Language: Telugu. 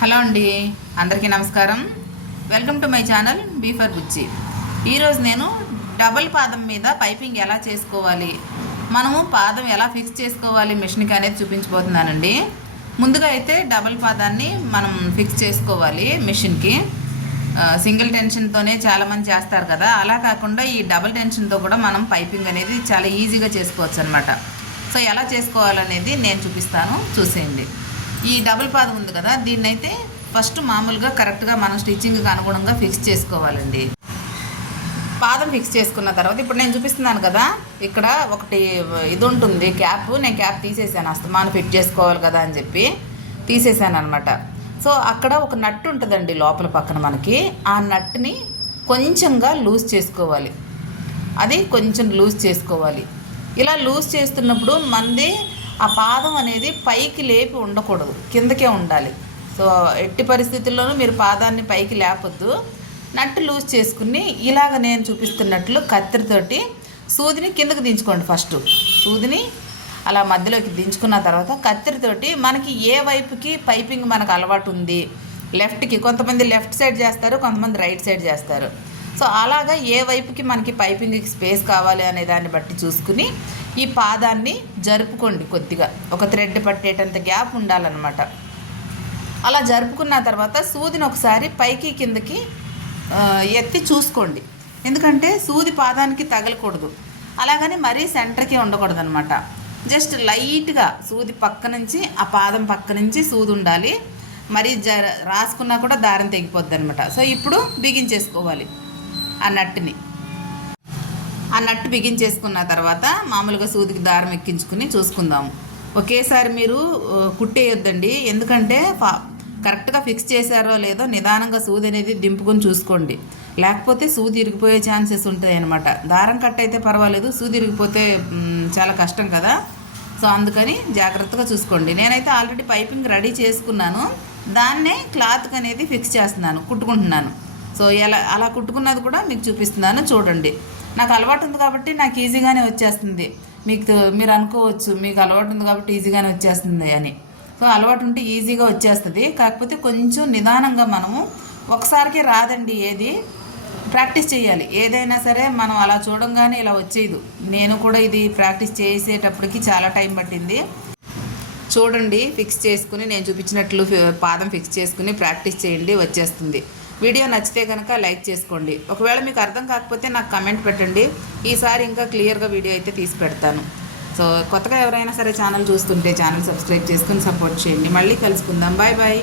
హలో అండి అందరికీ నమస్కారం. వెల్కమ్ టు మై ఛానల్ బీఫర్ బుచ్చి ఈరోజు నేను డబల్ పాదం మీద పైపింగ్ ఎలా చేసుకోవాలి మనము పాదం ఎలా ఫిక్స్ చేసుకోవాలి మిషన్కి అనేది చూపించబోతున్నానండి. ముందుగా అయితే డబుల్ పాదాన్ని మనం ఫిక్స్ చేసుకోవాలి మిషన్కి సింగిల్ టెన్షన్తోనే చాలామంది చేస్తారు కదా అలా కాకుండా ఈ డబల్ టెన్షన్తో కూడా మనం పైపింగ్ అనేది చాలా ఈజీగా చేసుకోవచ్చు అనమాట సో ఎలా చేసుకోవాలనేది నేను చూపిస్తాను చూసేయండి. ఈ డబుల్ పాదం ఉంది కదా దీన్ని అయితే ఫస్ట్ మామూలుగా కరెక్ట్గా మనం స్టిచ్చింగ్కి అనుగుణంగా ఫిక్స్ చేసుకోవాలండి. పాదం ఫిక్స్ చేసుకున్న తర్వాత ఇప్పుడు నేను చూపిస్తున్నాను కదా ఇక్కడ ఒకటి ఇది ఉంటుంది క్యాప్ నేను క్యాప్ తీసేసాను అస్తమాను ఫిట్ చేసుకోవాలి కదా అని చెప్పి తీసేసాను అనమాట సో అక్కడ ఒక నట్టు ఉంటుందండి లోపల పక్కన మనకి ఆ నట్ని కొంచెంగా లూజ్ చేసుకోవాలి. అది కొంచెం లూజ్ చేసుకోవాలి. ఇలా లూజ్ చేస్తున్నప్పుడు మంది ఆ పాదం అనేది పైకి లేపి ఉండకూడదు. కిందకే ఉండాలి. సో ఎట్టి పరిస్థితుల్లోనూ మీరు పాదాన్ని పైకి లేపొద్దు. నట్టు లూజ్ చేసుకుని ఇలాగ నేను చూపిస్తున్నట్లు కత్తిరితోటి సూదిని కిందకు దించుకోండి ఫస్ట్. సూదిని అలా మధ్యలోకి దించుకున్న తర్వాత కత్తిరితోటి మనకి ఏ వైపుకి పైపింగ్ మనకు అలవాటు ఉంది లెఫ్ట్కి కొంతమంది లెఫ్ట్ సైడ్ చేస్తారు కొంతమంది రైట్ సైడ్ చేస్తారు. సో అలాగా ఏ వైపుకి మనకి పైపింగ్కి స్పేస్ కావాలి అనే దాన్ని బట్టి చూసుకుని ఈ పాదాన్ని జరుపుకోండి కొద్దిగా. ఒక థ్రెడ్ పట్టేటంత గ్యాప్ ఉండాలన్నమాట. అలా జరుపుకున్న తర్వాత సూదిని ఒకసారి పైకి కిందకి ఎత్తి చూసుకోండి. ఎందుకంటే సూది పాదానికి తగలకూడదు. అలాగని మరీ సెంటర్కి ఉండకూడదు అనమాట జస్ట్ లైట్గా సూది పక్క నుంచి ఆ పాదం పక్క నుంచి సూది ఉండాలి. మరీ జ రాసుకున్నా కూడా దారం తెగిపోద్ది అనమాట సో ఇప్పుడు బిగించేసుకోవాలి ఆ నట్టుని. ఆ నట్టు బిగించేసుకున్న తర్వాత మామూలుగా సూదికి దారం ఎక్కించుకుని చూసుకుందాము. ఒకేసారి మీరు కుట్టేయొద్దండి. ఎందుకంటే ఫా- కరెక్ట్గా ఫిక్స్ చేశారో లేదో నిదానంగా సూది అనేది దింపుకొని చూసుకోండి. లేకపోతే సూది ఇరిగిపోయే ఛాన్సెస్ ఉంటాయి అనమాట దారం కట్ అయితే పర్వాలేదు సూది ఇరిగిపోతే చాలా కష్టం కదా. సో అందుకని జాగ్రత్తగా చూసుకోండి. నేనైతే ఆల్రెడీ పైపింగ్ రెడీ చేసుకున్నాను. దాన్నే క్లాత్ అనేది ఫిక్స్ చేస్తున్నాను కుట్టుకుంటున్నాను. సో ఎలా అలా కుట్టుకున్నది కూడా మీకు చూపిస్తున్నాను చూడండి. నాకు అలవాటు ఉంది కాబట్టి నాకు ఈజీగానే వచ్చేస్తుంది. మీకు మీరు అనుకోవచ్చు మీకు అలవాటు ఉంది కాబట్టి ఈజీగానే వచ్చేస్తుంది అని. సో అలవాటు ఉంటే ఈజీగా వచ్చేస్తుంది. కాకపోతే కొంచెం నిదానంగా మనము ఒకసారికి రాదండి ఏది. ప్రాక్టీస్ చేయాలి. ఏదైనా సరే మనం అలా చూడంగానే ఇలా వచ్చేది నేను కూడా ఇది ప్రాక్టీస్ చేసేటప్పటికి చాలా టైం పట్టింది. చూడండి ఫిక్స్ చేసుకుని నేను చూపించినట్లు ఫి- పాదం ఫిక్స్ చేసుకుని ప్రాక్టీస్ చేయండి వచ్చేస్తుంది. వీడియో నచ్చితే కనుక లైక్ చేసుకోండి. ఒకవేళ మీకు అర్థం కాకపోతే నాకు కమెంట్ పెట్టండి. ఈసారి ఇంకా క్లియర్గా వీడియో అయితే తీసి పెడతాను. సో కొత్తగా ఎవరైనా సరే ఛానల్ చూస్తుంటే ఛానల్ సబ్స్క్రైబ్ చేసుకుని సపోర్ట్ చేయండి. మళ్ళీ కలుసుకుందాం. Bye bye.